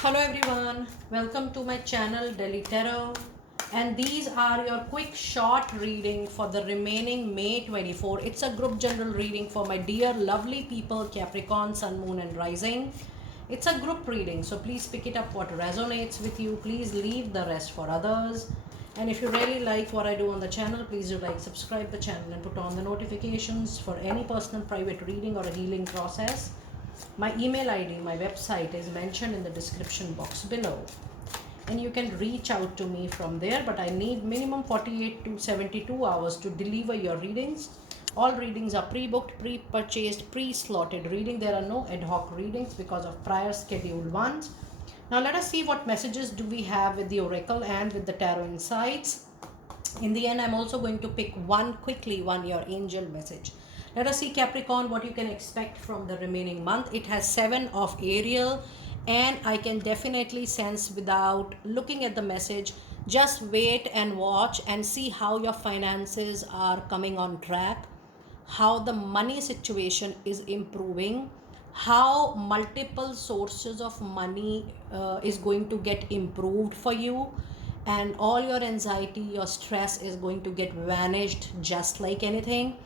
Hello everyone, welcome to my channel Delhi Tarot, and these are your quick short reading for the remaining May 24. It's a group general reading for my dear lovely people Capricorn, Sun, Moon and Rising. It's a group reading, so please pick it up what resonates with you. Please leave the rest for others. And if you really like what I do on the channel, please do like, subscribe the channel and put on the notifications for any personal private reading or a healing process. My email ID, my website is mentioned in the description box below. And you can reach out to me from there, but I need minimum 48 to 72 hours to deliver your readings. All readings are pre-booked, pre-purchased, pre-slotted reading. There are no ad hoc readings because of prior scheduled ones. Now let us see what messages do we have with the Oracle and with the Tarot Insights. In the end, I'm also going to pick one your angel message. Let us see, Capricorn, what you can expect from the remaining month. It has 7 of Ariel, and I can definitely sense without looking at the message, just wait and watch and see how your finances are coming on track, how the money situation is improving, how multiple sources of money is going to get improved for you, and all your anxiety, your stress is going to get vanished just like anything.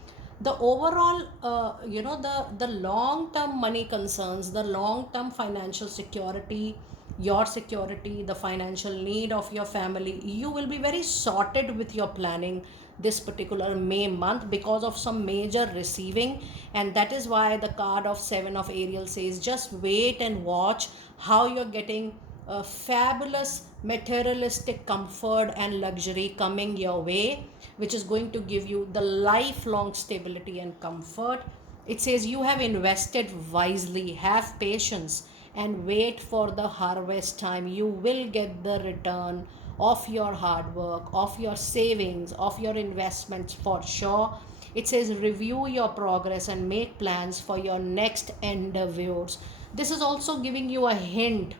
The overall the long term money concerns, the long term financial security, your security, the financial need of your family, you will be very sorted with your planning this particular May month because of some major receiving. And that is why the card of 7 of Ariel says just wait and watch how you're getting a fabulous materialistic comfort and luxury coming your way, which is going to give you the lifelong stability and comfort. It says you have invested wisely, have patience, and wait for the harvest time. You will get the return of your hard work, of your savings, of your investments for sure. It says review your progress and make plans for your next endeavors. This is also giving you a hint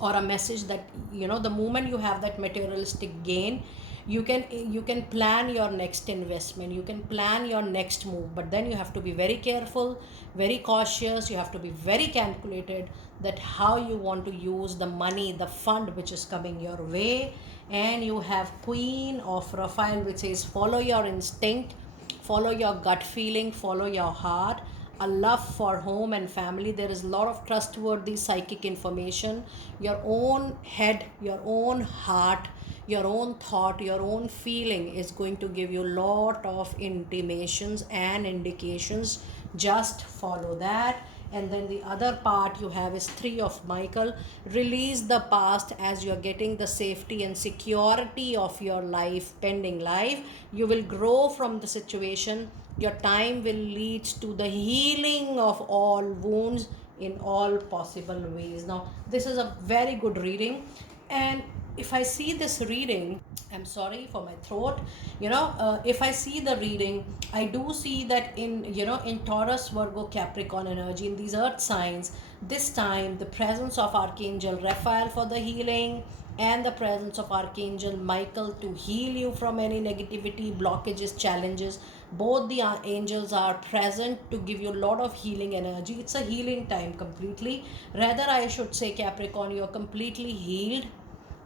or a message that the moment you have that materialistic gain, you can plan your next investment, you can plan your next move, but then you have to be very careful, very cautious, you have to be very calculated that how you want to use the money, the fund which is coming your way. And you have Queen of Raphael, which says follow your instinct, follow your gut feeling, follow your heart, a love for home and family. There is a lot of trustworthy psychic information. Your own head, your own heart, your own thought, your own feeling is going to give you a lot of intimations and indications. Just follow that. And then the other part you have is 3 of Michael. Release the past as you're getting the safety and security of your life, pending life. You will grow from the situation. Your time will lead to the healing of all wounds in all possible ways. Now this is a very good reading, and if I see this reading, I'm sorry for my throat. If I see the reading, I do see that in Taurus, Virgo, Capricorn energy, in these earth signs, this time the presence of Archangel Raphael for the healing and the presence of Archangel Michael to heal you from any negativity, blockages, challenges. Both the angels are present to give you a lot of healing energy. It's a healing time completely. Rather, I should say, Capricorn, you're completely healed,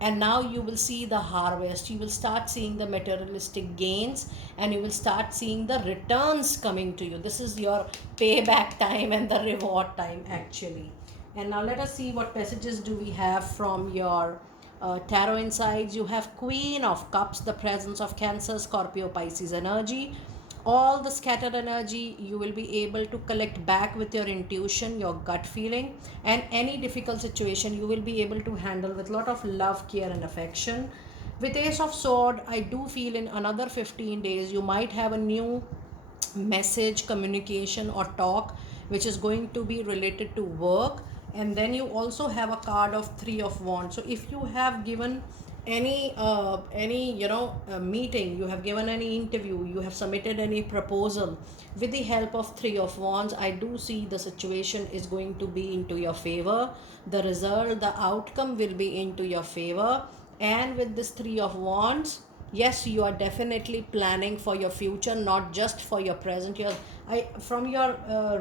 and now you will see the harvest. You will start seeing the materialistic gains, and you will start seeing the returns coming to you. This is your payback time and the reward time actually. And now let us see what messages do we have from your tarot insights. You have Queen of Cups, the presence of Cancer, Scorpio, Pisces energy. All the scattered energy you will be able to collect back with your intuition, your gut feeling, and any difficult situation you will be able to handle with a lot of love, care and affection. With Ace of Sword, I do feel in another 15 days you might have a new message, communication or talk which is going to be related to work. And then you also have a card of 3 of Wands. So if you have given any meeting, you have given any interview, you have submitted any proposal with the help of 3 of Wands, I do see the situation is going to be into your favor. The result, the outcome will be into your favor. And with this 3 of Wands, Yes, you are definitely planning for your future, not just for your present. From your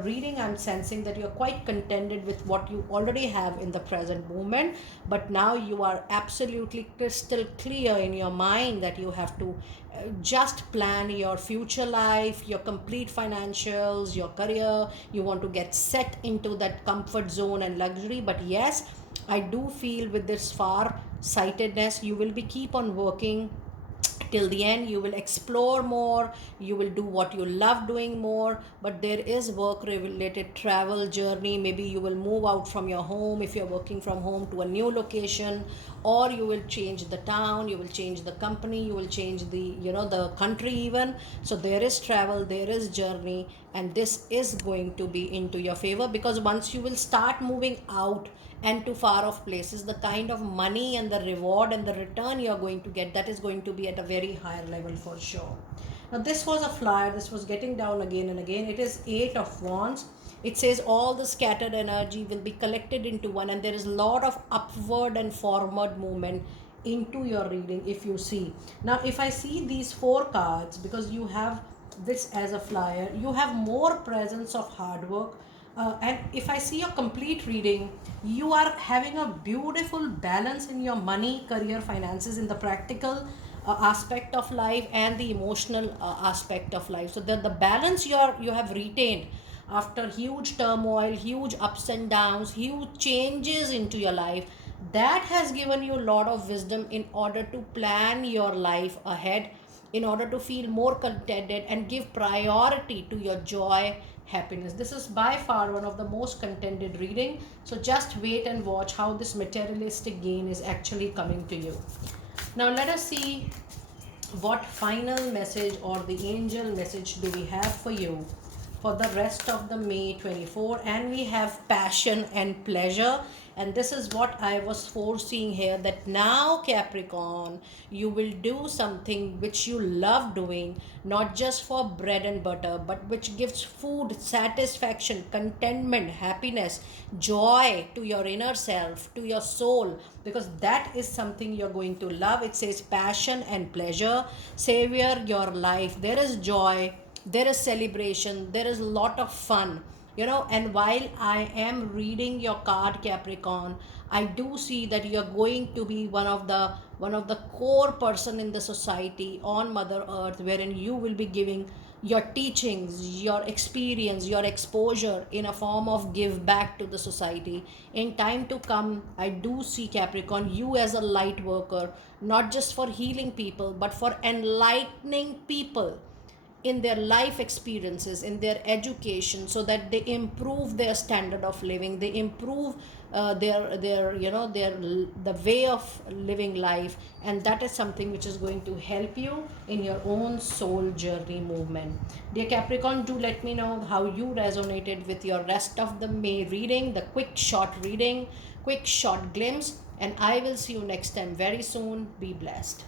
reading, I'm sensing that you're quite contented with what you already have in the present moment, but now you are absolutely crystal clear in your mind that you have to just plan your future life, your complete financials, your career. You want to get set into that comfort zone and luxury. But yes, I do feel with this far sightedness, you will be keep on working till the end. You will explore more, you will do what you love doing more, but there is work related travel journey. Maybe you will move out from your home if you're working from home to a new location, or you will change the town, you will change the company, you will change the, the country even. So there is travel, there is journey, and this is going to be into your favor, because once you will start moving out and to far off places, the kind of money and the reward and the return you are going to get, that is going to be at a very higher level for sure. Now this was a flyer, this was getting down again and again. It is 8 of wands. It says all the scattered energy will be collected into one, and there is a lot of upward and forward movement into your reading. If you see, now if I see these 4 cards, because you have this as a flyer, you have more presence of hard work. And if I see your complete reading, you are having a beautiful balance in your money, career, finances, in the practical aspect of life and the emotional aspect of life. So the balance you have retained after huge turmoil, huge ups and downs, huge changes into your life, that has given you a lot of wisdom in order to plan your life ahead, in order to feel more contented and give priority to your joy, happiness. This is by far one of the most contented reading. So just wait and watch how this materialistic gain is actually coming to you. Now let us see what final message or the angel message do we have for you for the rest of the May 24. And we have passion and pleasure, and this is what I was foreseeing here, that now Capricorn, you will do something which you love doing, not just for bread and butter, but which gives food, satisfaction, contentment, happiness, joy to your inner self, to your soul, because that is something you're going to love. It says passion and pleasure, savor your life. There is joy, there is celebration, there is a lot of fun, and while I am reading your card, Capricorn, I do see that you're going to be one of the core person in the society on Mother Earth, wherein you will be giving your teachings, your experience, your exposure in a form of give back to the society. In time to come, I do see, Capricorn, you as a light worker, not just for healing people, but for enlightening people in their life experiences, in their education, so that they improve their standard of living, they improve their the way of living life, and that is something which is going to help you in your own soul journey movement. Dear Capricorn, do let me know how you resonated with your rest of the May reading, the quick short reading, quick short glimpse, and I will see you next time very soon. Be blessed.